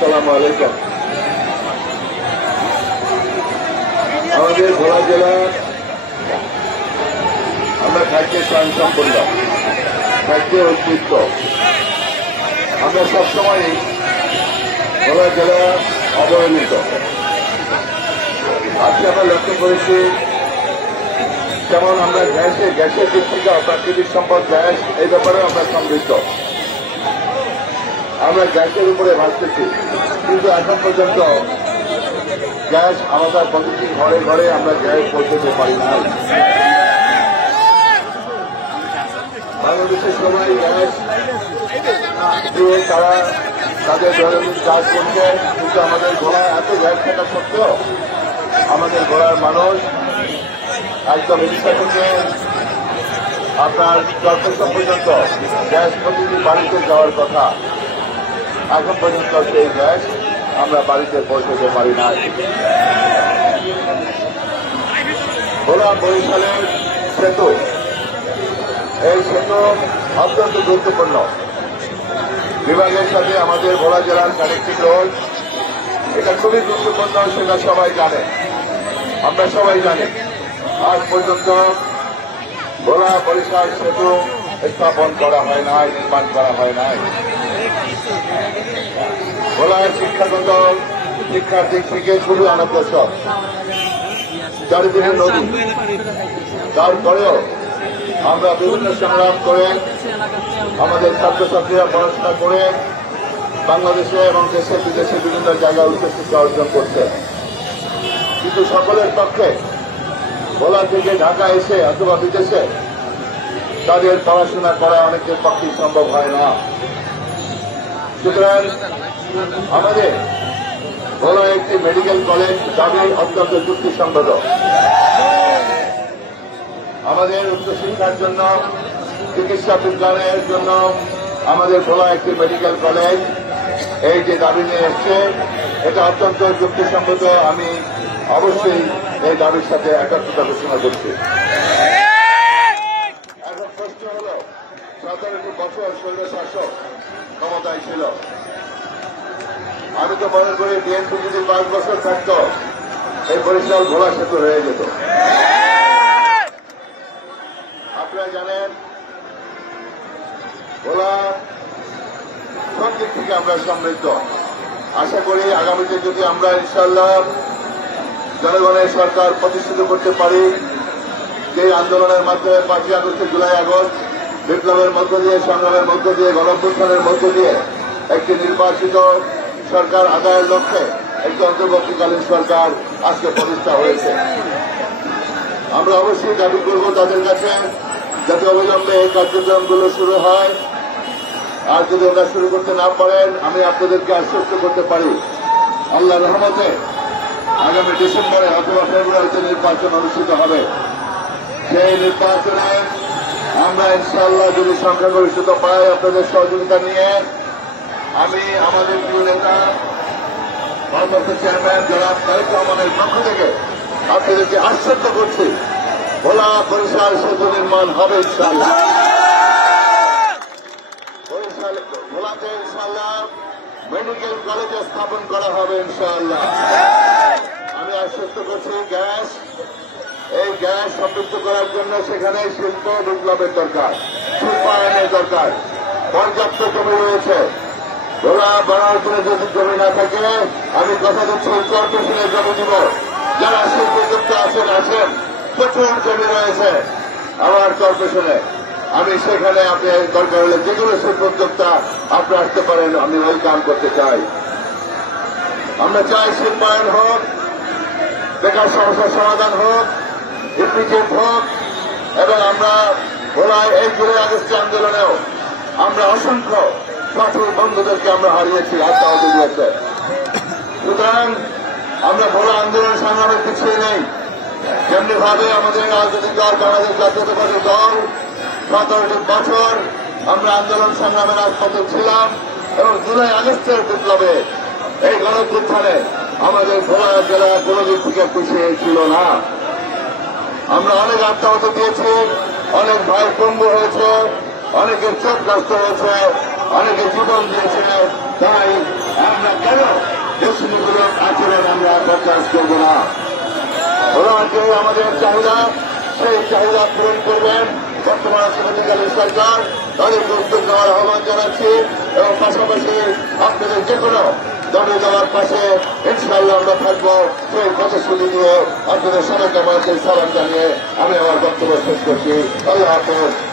আসসালামু আলাইকুম। আমাদের ভোলা জেলার আমরা খাদ্যের স্বয়ংসম্পন্ন, খাদ্যের অস্তিত্ব। আমরা সবসময় ভোলা জেলা অবহেলিত। আজকে আমরা লক্ষ্য করেছি যেমন আমরা গ্যাসের দিক থেকে প্রাকৃতিক সম্পদ গ্যাস, এই ব্যাপারে আমরা সমৃদ্ধ। আমরা গ্যাসের উপরে ভাবতেছি, কিন্তু এখন পর্যন্ত গ্যাস আমাদের প্রতিটি ঘরে ঘরে আমরা গ্যাস পৌঁছতে পারি না। বাংলাদেশের সবাই গ্যাস দিয়ে তারা তাদের দৈনন্দিন কাজ করছে, কিন্তু আমাদের ঘোড়ায় এত গ্যাস থাকা সত্ত্বেও আমাদের ঘোড়ার মানুষ একদম ইচ্ছা থেকে আপনার চট্টগ্রাম পর্যন্ত গ্যাস প্রতিটি বাড়িতে যাওয়ার কথা, এখন পর্যন্ত সেই গ্যাস আমরা বাড়িতে পৌঁছতে পারি না। ভোলা বরিশালের সেতু, এই সেতু অত্যন্ত গুরুত্বপূর্ণ। বিভাগের সাথে আমাদের ভোলা জেলার কানেক্টিং রোড, এটা খুবই গুরুত্বপূর্ণ, সেটা সবাই জানে, আমরা সবাই জানি। আজ পর্যন্ত ভোলা বরিশাল সেতু স্থাপন করা হয় নাই, নির্মাণ করা হয় নাই। ভোলার শিক্ষাগত শিক্ষার দিক থেকে খুবই অনগ্রসর, চারিদিকে নদী। তারপরেও আমরা বিভিন্ন সংগ্রাম করে আমাদের ছাত্রছাত্রীরা পড়াশোনা করে বাংলাদেশে এবং দেশে বিদেশে বিভিন্ন জায়গায় উচ্চশিক্ষা অর্জন করছে, কিন্তু সকলের পক্ষে ভোলা থেকে ঢাকা এসে অথবা বিদেশে তাদের পড়াশোনা করা অনেকের পক্ষে সম্ভব হয় না। সুতরাং আমাদের ভোলা একটি মেডিকেল কলেজ দাবি অত্যন্ত যুক্তিসঙ্গত। আমাদের উচ্চশিক্ষার জন্য, চিকিৎসা বিজ্ঞানের জন্য আমাদের ভোলা একটি মেডিকেল কলেজ, এই যে দাবি নিয়ে এসছে, এটা অত্যন্ত যুক্তিসঙ্গত। আমি অবশ্যই এই দাবির সাথে একাত্মতা ঘোষণা করছি। এখন প্রশ্ন হল, 17টি বছর স্বৈরশাসক ক্ষমতায় ছিল। আমি তো মনে করি বিএনপি যদি 5 বছর থাকত, এই বরিশাল ভোলা সেতু হয়ে যেত। আপনারা জানেন ভোলা সব দিক থেকে আমরা সমৃদ্ধ। আশা করি আগামীতে যদি আমরা ইনশাআল্লাহ জনগণের সরকার প্রতিষ্ঠিত করতে পারি, যে আন্দোলনের মাধ্যমে 5ই আগস্ট, জুলাই আগস্ট বিপ্লবের মধ্য দিয়ে, সংগ্রামের মধ্য দিয়ে, গণঅভ্যুত্থানের মধ্য দিয়ে একটি নির্বাচিত সরকার আদায়ের লক্ষ্যে একটি অন্তর্বর্তীকালীন সরকার আজকে প্রতিষ্ঠা হয়েছে। আমরা অবশ্যই দাবি করব তাদের কাছে যাতে অবিলম্বে এই কার্যক্রমগুলো শুরু হয়। আর যদি ওরা শুরু করতে না পারেন, আমি আপনাদেরকে আশ্বস্ত করতে পারি আল্লাহর রহমতে আগামী ডিসেম্বরে অথবা ফেব্রুয়ারিতে নির্বাচন অনুষ্ঠিত হবে। সেই নির্বাচনে আমরা ইনশাআল্লাহ যদি সংখ্যাগরিষ্ঠতা পাই আপনাদের সহযোগিতা নিয়ে, আমি আমাদের প্রিয় নেতা ভারপ্রাপ্ত চেয়ারম্যান জনাব তারেক রহমানের পক্ষ থেকে আপনাদেরকে আশ্বস্ত করছি, ভোলা বরিশাল সেতু নির্মাণ হবে ইনশাআল্লাহ। ভোলাতে ইনশাআল্লাহ মেডিকেল কলেজ স্থাপন করা হবে ইনশাআল্লাহ। আমি আশ্বস্ত করছি এই গ্যাস সমৃদ্ধ করার জন্য সেখানে শিল্প বিপ্লবের দরকার, শিল্পায়নের দরকার। পর্যাপ্ত জমি রয়েছে। ভোলা বাড়ার জন্য যদি জমি না থাকে, আমি কথা দিচ্ছি কর্পোরেশনের জমি দিব। যারা শিল্পযুক্ত আসেন, প্রচুর জমি রয়েছে আমার কর্পোরেশনে। আমি সেখানে আপনি দরকার হলে যেগুলো শিল্পোদ্যোক্তা আপনি আসতে পারেন, আমি ওয়েলকাম করতে চাই। আমরা চাই শিল্পায়ন হোক, বেকার সমস্যার সমাধান হোক, ইপিজেড হোক, এবং আমরা ভোলায় এই জুলাই আগস্ট আন্দোলনেও আমরা অসংখ্য সাথী বন্ধুদেরকে আমরা হারিয়েছি, আত্মাহত দিয়েছে। সুতরাং আমরা ভোলা আন্দোলন সংগ্রামে পিছিয়ে নেই। যেমনি ভাবে আমাদের রাজনৈতিক দল বাংলাদেশ জাতীয়তাবাদী দল 17টি বছর আমরা আন্দোলন সংগ্রামে রাজপথে ছিলাম, এবং জুলাই আগস্টের বিপ্লবে এই গণঅভ্যুত্থানে আমাদের ভোলা জেলা কোনো দিক থেকে পিছিয়ে ছিল না। আমরা অনেক আত্মাহত দিয়েছি, অনেক ভাই পঙ্গু হয়েছে, অনেকের চোখ নষ্ট হয়েছে, অনেকে জীবন দিয়েছে। তাই আমরা কেন দেশমূলক আচরণ আমরা বরদাস্ত করব না। ওরা যে আমাদের চাহিদা, সেই চাহিদা পূরণ করবেন বর্তমান সরকারি সরকার, তাদেরকে উদ্যোগ নেওয়ার আহ্বান জানাচ্ছি এবং পাশাপাশি আপনাদের যে কোনো দলে দেওয়ার পাশে ইনশাআল্লাহ আমরা থাকবো। সেই প্রতিশ্রুতি দিয়ে আপনাদের সবাইকে আমাকে সালাম জানিয়ে আমি আমার বক্তব্য শেষ করছি। আল্লাহ হাফেজ।